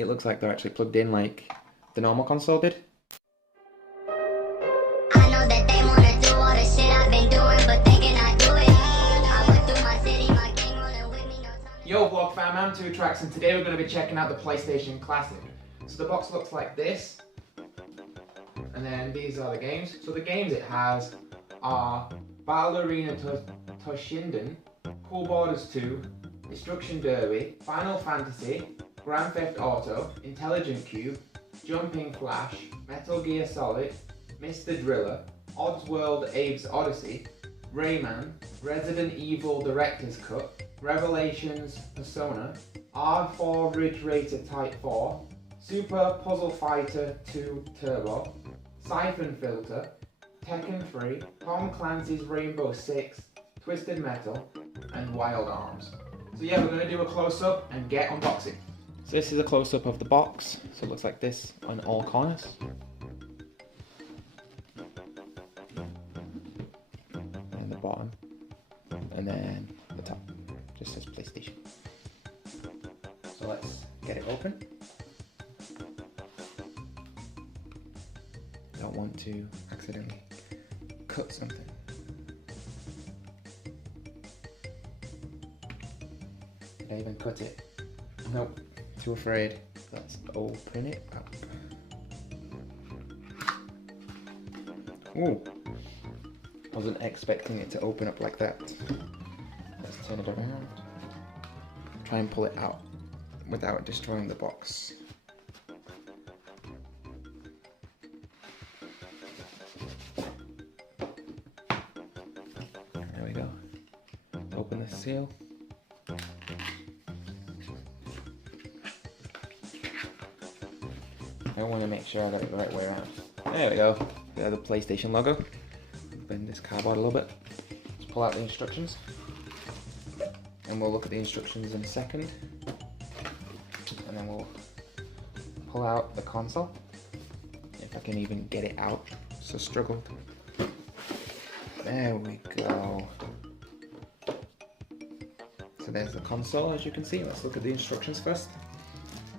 it looks like they're actually plugged in like the normal console did. I know that they wanna do all the shit I've been doing, but they cannot do it. I went through my city, my gang rolling with me, no time. Yo vlog fam, I'm TwoTracks and today we're going to be checking out the PlayStation Classic. So the box looks like this, and then these are the games. So the games it has are Ballerina Toshinden, Cool Borders 2, Destruction Derby, Final Fantasy, Grand Theft Auto, Intelligent Cube, Jumping Flash, Metal Gear Solid, Mr. Driller, Oddworld Abe's Odyssey, Rayman, Resident Evil Director's Cut, Revelations Persona, R4 Ridge Racer Type 4, Super Puzzle Fighter 2 Turbo, Siphon Filter, Tekken 3, Tom Clancy's Rainbow Six, Twisted Metal, and Wild Arms. So yeah, we're going to do a close-up and get unboxing. So this is a close-up of the box, so it looks like this on all corners. And the bottom, and then the top, just says PlayStation. So let's get it open. Don't want to accidentally cut something. Did I even cut it? Nope, too afraid. Let's open it up. Ooh, wasn't expecting it to open up like that. Let's turn it around. Try and pull it out without destroying the box. There we go. Open the seal. I want to make sure I got it the right way around. There we go. Got the PlayStation logo. Bend this cardboard a little bit. Let's pull out the instructions. And we'll look at the instructions in a second. And then we'll pull out the console. If I can even get it out. So struggled. There we go. So there's the console, as you can see. Let's look at the instructions first.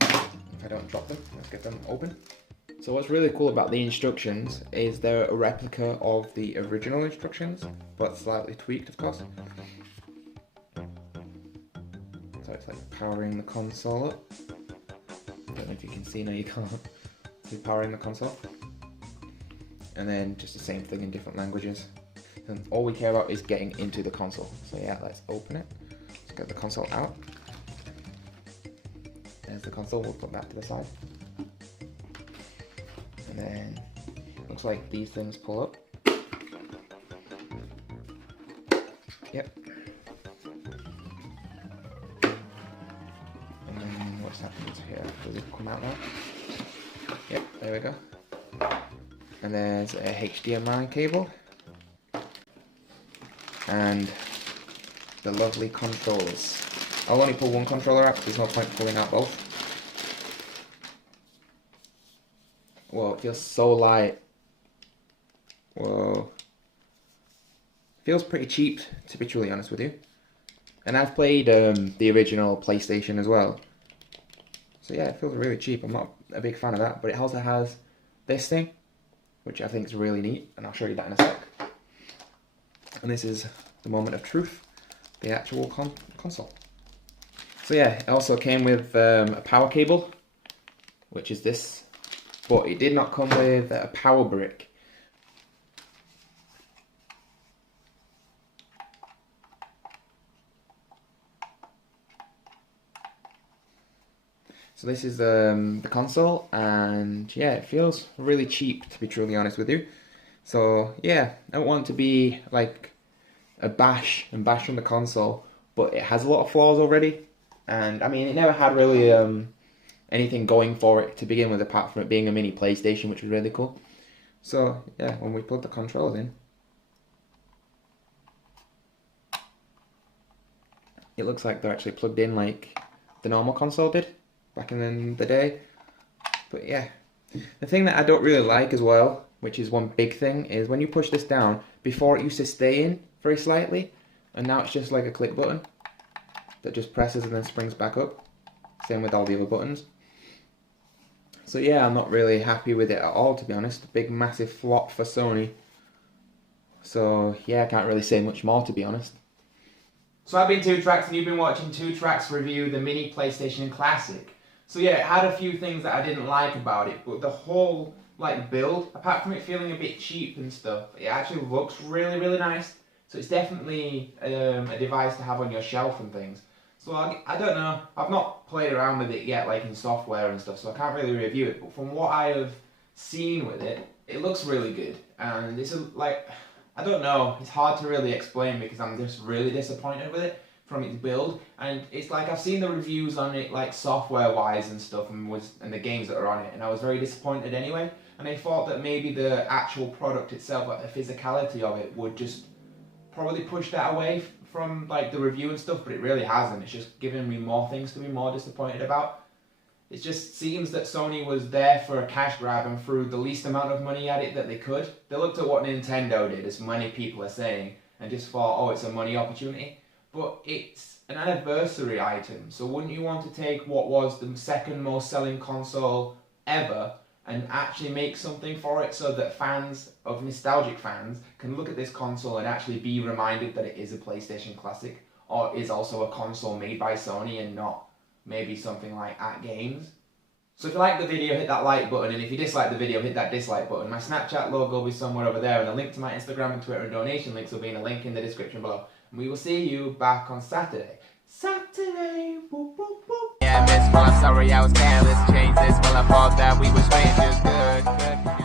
If I don't drop them, let's get them open. So what's really cool about the instructions is they're a replica of the original instructions, but slightly tweaked, of course. So it's like powering the console up. Don't know if you can see, no you can't. So powering the console. And then just the same thing in different languages. And all we care about is getting into the console. So yeah, let's open it. Let's get the console out. There's the console, we'll put that to the side. And then, looks like these things pull up. Yep. And then what's happened here? Does it come out now? Yep, there we go. And there's a HDMI cable. And the lovely controls. I'll only pull one controller out, there's no point pulling out both. Whoa, it feels so light. Whoa. Feels pretty cheap, to be truly honest with you. And I've played the original PlayStation as well. So yeah, it feels really cheap. I'm not a big fan of that, but it also has this thing, which I think is really neat, and I'll show you that in a sec. And this is the moment of truth, the actual console. So yeah, it also came with a power cable, which is this, but it did not come with a power brick. So this is the console, and yeah, it feels really cheap, to be truly honest with you. So yeah, I don't want to be like a bash on the console, but it has a lot of flaws already. And I mean, it never had really anything going for it to begin with, apart from it being a mini PlayStation, which was really cool. So yeah, when we plug the controls in, it looks like they're actually plugged in like the normal console did back in the day. But yeah, the thing that I don't really like as well, which is one big thing, is when you push this down, before it used to stay in very slightly, and now it's just like a click button that just presses and then springs back up. Same with all the other buttons. So yeah, I'm not really happy with it at all, to be honest. Big massive flop for Sony. So yeah, I can't really say much more, to be honest. So I've been TwoTracks and you've been watching TwoTracks review the mini PlayStation Classic. So yeah, it had a few things that I didn't like about it, but the whole build, apart from it feeling a bit cheap and stuff, it actually looks really, really nice. So it's definitely a device to have on your shelf and things. So I don't know, I've not played around with it yet, like in software and stuff, so I can't really review it. But from what I have seen with it, it looks really good. And it's I don't know, it's hard to really explain because I'm just really disappointed with it from its build. And it's like I've seen the reviews on it, like software wise and stuff, and the games that are on it, and I was very disappointed anyway. And I thought that maybe the actual product itself, like the physicality of it, would just probably push that away from like the review and stuff, but it really hasn't. It's just given me more things to be more disappointed about. It just seems that Sony was there for a cash grab and threw the least amount of money at it that they could. They looked at what Nintendo did, as many people are saying, and just thought, oh, it's a money opportunity. But it's an anniversary item, so wouldn't you want to take what was the second most selling console ever and actually make something for it so that fans, of nostalgic fans, can look at this console and actually be reminded that it is a PlayStation Classic, or is also a console made by Sony and not maybe something like At Games. So if you like the video, hit that like button, and if you dislike the video, hit that dislike button. My Snapchat logo will be somewhere over there, and a link to my Instagram and Twitter and donation links will be in a link in the description below. And we will see you back on Saturday. Saturday, boop, boop, boop. Yeah, miss, well, I'm sorry I was careless. Change this, well, I thought that we were strangers. Good, good.